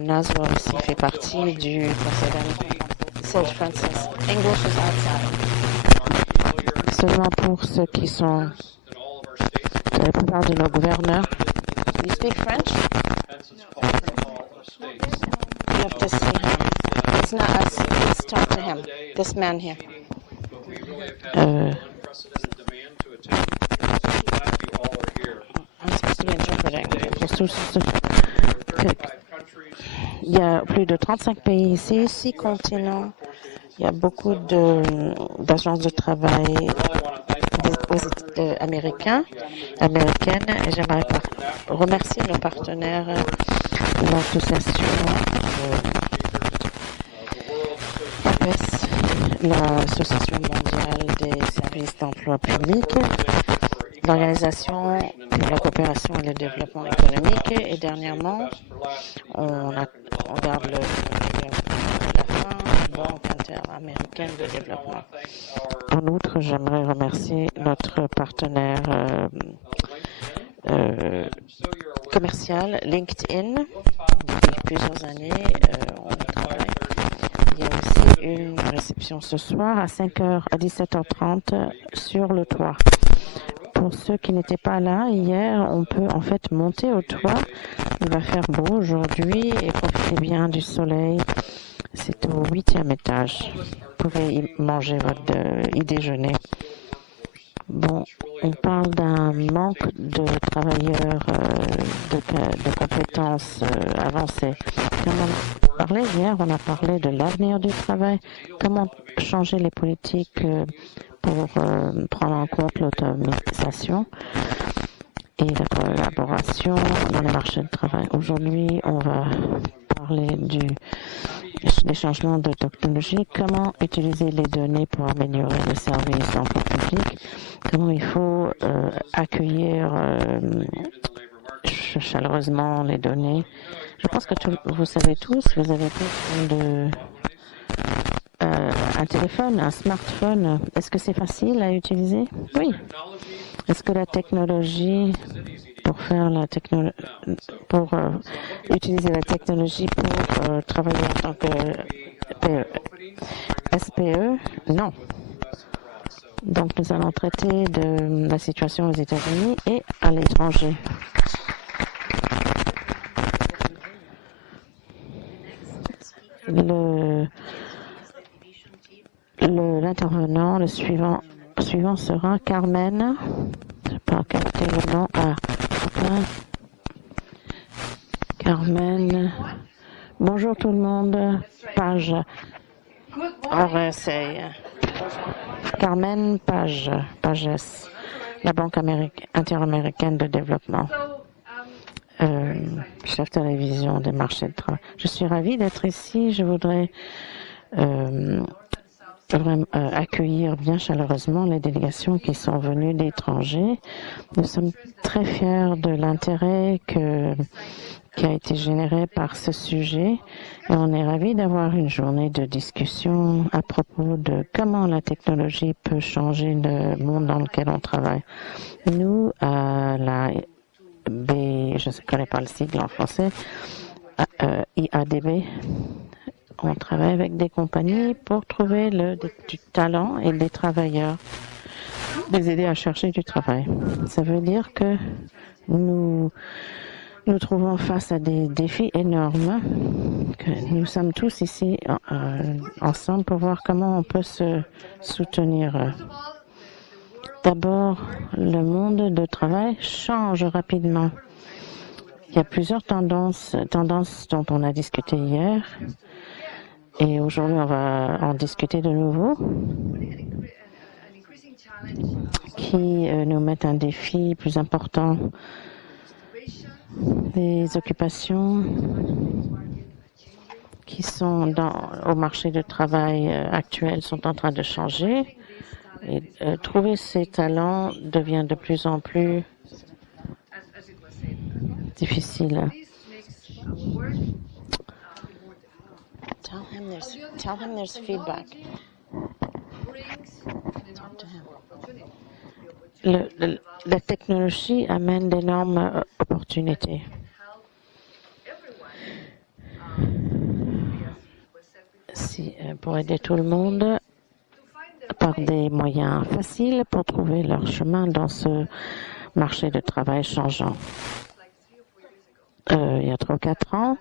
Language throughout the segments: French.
Nazwa aussi fait partie du conseil d'administration. St. Francis. English is outside. Seulement pour ceux qui sont la plupart de nos gouverneurs. You speak French? You have to see him. It's not us. Let's talk to him. This man here. I'm supposed to be interpreting. Il y a plus de 35 pays ici, 6 continents. Il y a beaucoup d'agences de travail américaines. Et j'aimerais remercier nos partenaires, l'association APES, l'Association mondiale des services d'emploi public, l'Organisation pour la coopération et le développement économique. Et dernièrement, on garde la Banque interaméricaine de développement. En outre, j'aimerais remercier notre partenaire commercial LinkedIn. Depuis plusieurs années, on y travaille. Il y a aussi une réception ce soir à 5h à 17h30 sur le toit. Pour ceux qui n'étaient pas là hier, on peut en fait monter au toit. Il va faire beau aujourd'hui et profitez bien du soleil. C'est au 8e étage. Vous pouvez y manger votre déjeuner. Bon, on parle d'un manque de travailleurs de compétences avancées. Comme on parlait hier, on a parlé de l'avenir du travail, comment changer les politiques pour prendre en compte l'automatisation et la collaboration dans les marchés de travail. Aujourd'hui, on va parler des changements de technologie, comment utiliser les données pour améliorer le service d'emploi public, comment il faut accueillir chaleureusement les données. Je pense que vous savez tous, vous avez tous un téléphone, un smartphone. Est-ce que c'est facile à utiliser? Oui. Est-ce que la technologie pour utiliser la technologie pour travailler en tant que SPE? Non. Donc nous allons traiter de la situation aux États-Unis et à l'étranger. L'intervenant, le suivant sera Carmen. Je ne sais pas capter le nom. Carmen. Bonjour tout le monde. Page. On réessaye. Carmen Page. Pages. La Banque interaméricaine de développement. Chef de la division des marchés de travail. Je suis ravie d'être ici. Je voudrais accueillir bien chaleureusement les délégations qui sont venues d'étrangers. Nous sommes très fiers de l'intérêt qui a été généré par ce sujet et on est ravis d'avoir une journée de discussion à propos de comment la technologie peut changer le monde dans lequel on travaille. Nous, à la je ne connais pas le sigle en français, IADB, on travaille avec des compagnies pour trouver du talent et des travailleurs, les aider à chercher du travail. Ça veut dire que nous trouvons face à des défis énormes, que nous sommes tous ici ensemble pour voir comment on peut se soutenir. D'abord, le monde de travail change rapidement. Il y a plusieurs tendances dont on a discuté hier. Et aujourd'hui, on va en discuter de nouveau, qui nous mettent un défi plus important. Les occupations qui sont au marché du travail actuel sont en train de changer. Et trouver ces talents devient de plus en plus difficile. Tell him there's feedback. La technologie amène d'énormes opportunités. Pour aider tout le monde par des moyens faciles pour trouver leur chemin dans ce marché de travail changeant. Il y a 3 ou 4 ans,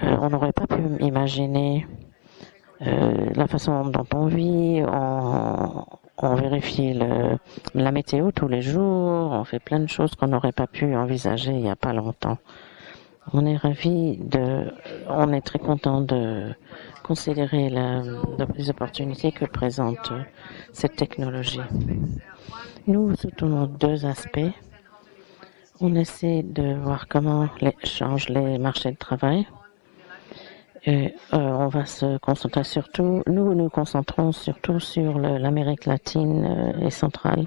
on n'aurait pas pu imaginer la façon dont on vit, on vérifie la météo tous les jours, on fait plein de choses qu'on n'aurait pas pu envisager il n'y a pas longtemps. On est on est très content de considérer les opportunités que présente cette technologie. Nous soutenons 2 aspects. On essaie de voir comment changent les marchés de travail. Et on va se concentrer nous nous concentrons surtout sur l'Amérique latine et centrale.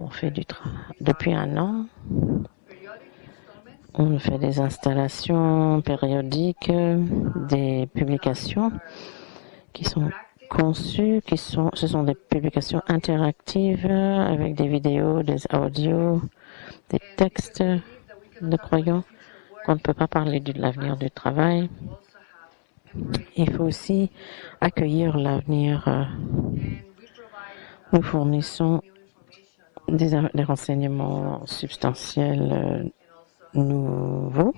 On fait depuis 1 an. On fait des installations périodiques, des publications qui sont conçues, ce sont des publications interactives avec des vidéos, des audios, des textes. Nous croyons qu'on ne peut pas parler de l'avenir du travail. Il faut aussi accueillir l'avenir. Nous fournissons des renseignements substantiels nouveaux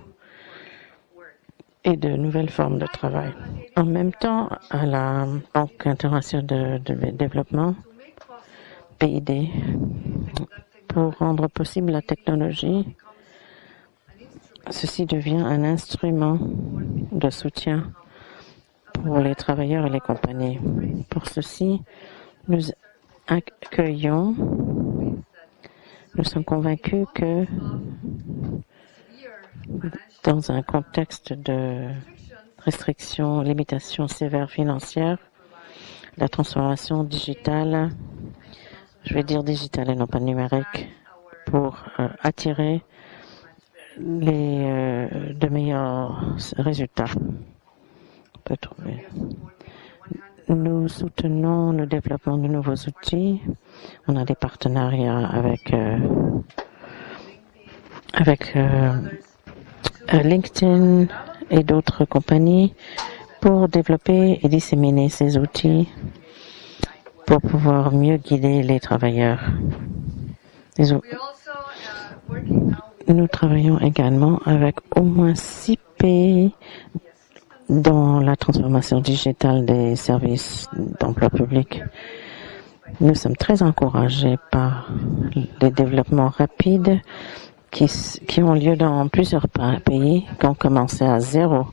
et de nouvelles formes de travail. En même temps, à la Banque internationale de développement, BID, pour rendre possible la technologie, ceci devient un instrument de soutien pour les travailleurs et les compagnies. Pour ceci, nous sommes convaincus que dans un contexte de restrictions, limitations sévères financières, la transformation digitale, je vais dire digitale et non pas numérique, pour attirer de meilleurs résultats. Nous soutenons le développement de nouveaux outils. On a des partenariats avec LinkedIn et d'autres compagnies pour développer et disséminer ces outils pour pouvoir mieux guider les travailleurs. Nous travaillons également avec au moins 6 pays dans la transformation digitale des services d'emploi public. Nous sommes très encouragés par les développements rapides qui ont lieu dans plusieurs pays qui ont commencé à zéro,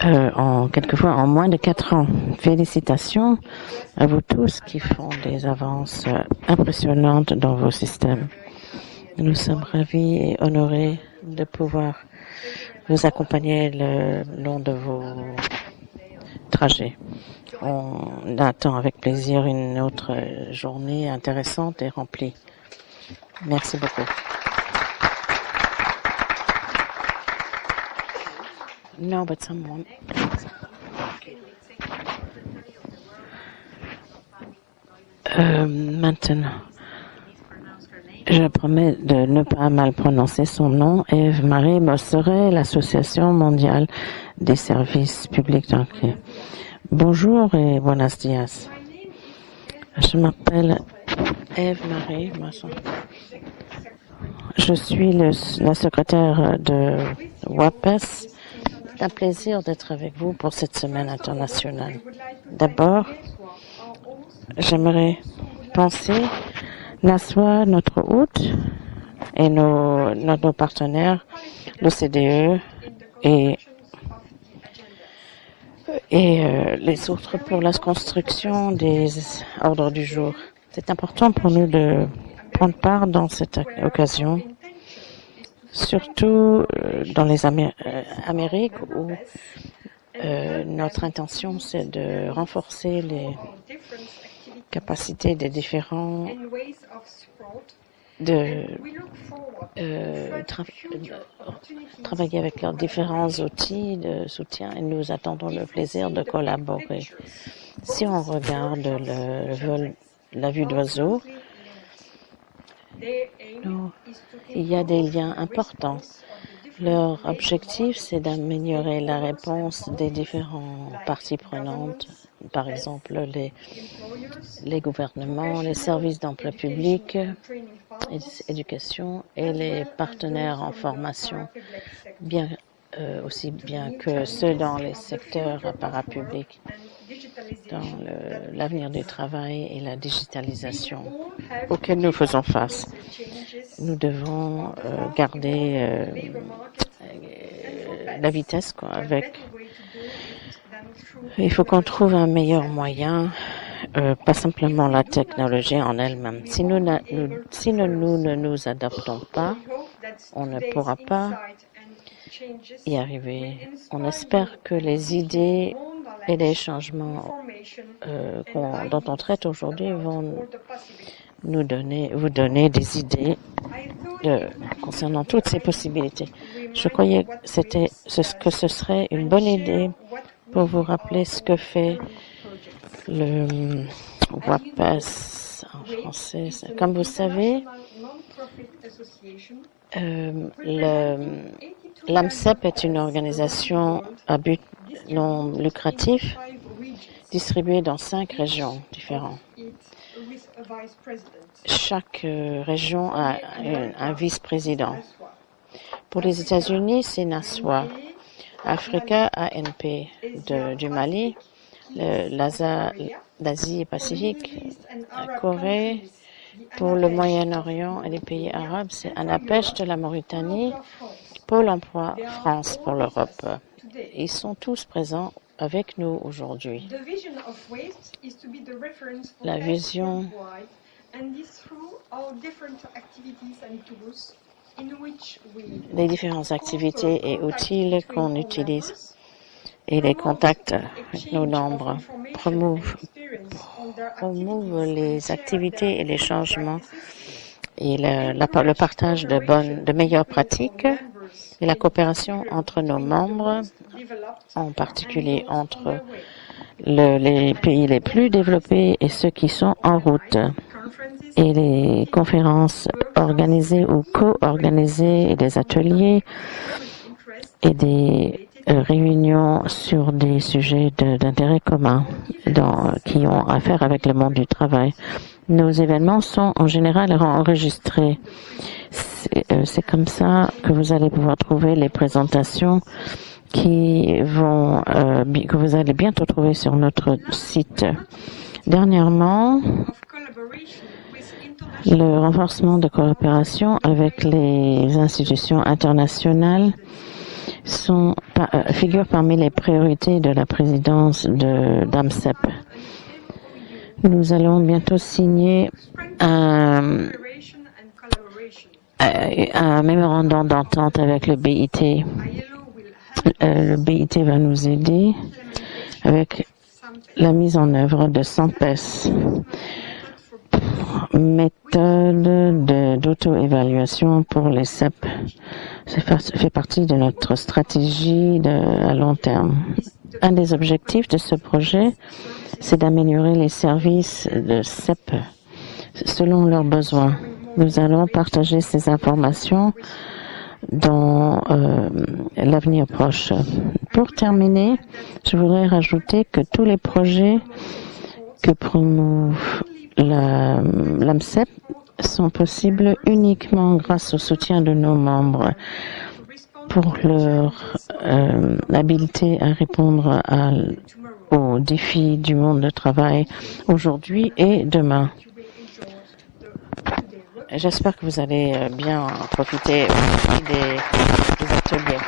quelquefois en moins de 4 ans. Félicitations à vous tous qui font des avances impressionnantes dans vos systèmes. Nous sommes ravis et honorés de pouvoir vous accompagner le long de vos trajets. On attend avec plaisir une autre journée intéressante et remplie. Merci beaucoup. No, but someone. Maintenant, je promets de ne pas mal prononcer son nom. Eve-Marie Mosseret, l'Association mondiale des services publics d'enquête. Bonjour et buenos días. Je m'appelle Eve-Marie Mosseret. Je suis la secrétaire de WAPES. C'est un plaisir d'être avec vous pour cette semaine internationale. D'abord, j'aimerais penser NASWA, notre hôte, et nos partenaires, l'OCDE et les autres pour la construction des ordres du jour. C'est important pour nous de prendre part dans cette occasion surtout dans les Amériques où notre intention c'est de renforcer les capacités des différents de travailler avec leurs différents outils de soutien et nous attendons le plaisir de collaborer. Si on regarde le vol, la vue d'oiseau, il y a des liens importants. Leur objectif, c'est d'améliorer la réponse des différentes parties prenantes, par exemple les gouvernements, les services d'emploi public, éducation et les partenaires en formation, aussi bien que ceux dans les secteurs parapublics, dans l'avenir du travail et la digitalisation auxquels nous faisons face. Nous devons garder la vitesse il faut qu'on trouve un meilleur moyen, pas simplement la technologie en elle-même. Si nous ne nous adaptons pas, on ne pourra pas y arriver. On espère que les idées et les changements dont on traite aujourd'hui vont vous donner des idées concernant toutes ces possibilités. Je croyais que ce serait une bonne idée pour vous rappeler ce que fait le WAPES en français. Comme vous savez, l'AMCEP est une organisation à but non lucratif distribuée dans 5 régions différentes. Chaque région a un vice-président. Pour les États-Unis, c'est NASWA. Africa, ANP du Mali, l'Asie et Pacifique, la Corée, pour le Moyen-Orient et les pays arabes, c'est ANAPEJ de la Mauritanie, Pôle emploi France pour l'Europe. Ils sont tous présents avec nous aujourd'hui. La vision les différentes activités et outils qu'on utilise et les contacts avec nos membres promouvent les activités et les changements et le partage de meilleures pratiques et la coopération entre nos membres, en particulier entre les pays les plus développés et ceux qui sont en route. Et les conférences organisées ou co-organisées et des ateliers et des réunions sur des sujets d'intérêt commun qui ont affaire avec le monde du travail. Nos événements sont en général enregistrés. C'est comme ça que vous allez pouvoir trouver les présentations que vous allez bientôt trouver sur notre site. Dernièrement, le renforcement de coopération avec les institutions internationales figure parmi les priorités de la présidence d'AMCEP. Nous allons bientôt signer un mémorandum d'entente avec le BIT. Le BIT va nous aider avec la mise en œuvre de SAMPES, méthode d'auto-évaluation pour les CEP. Ça fait partie de notre stratégie à long terme. Un des objectifs de ce projet, c'est d'améliorer les services de CEP selon leurs besoins. Nous allons partager ces informations dans l'avenir proche. Pour terminer, je voudrais rajouter que tous les projets que promouve l'AMCEP sont possibles uniquement grâce au soutien de nos membres pour leur habileté à répondre aux défis du monde du travail aujourd'hui et demain. J'espère que vous allez bien profiter des ateliers.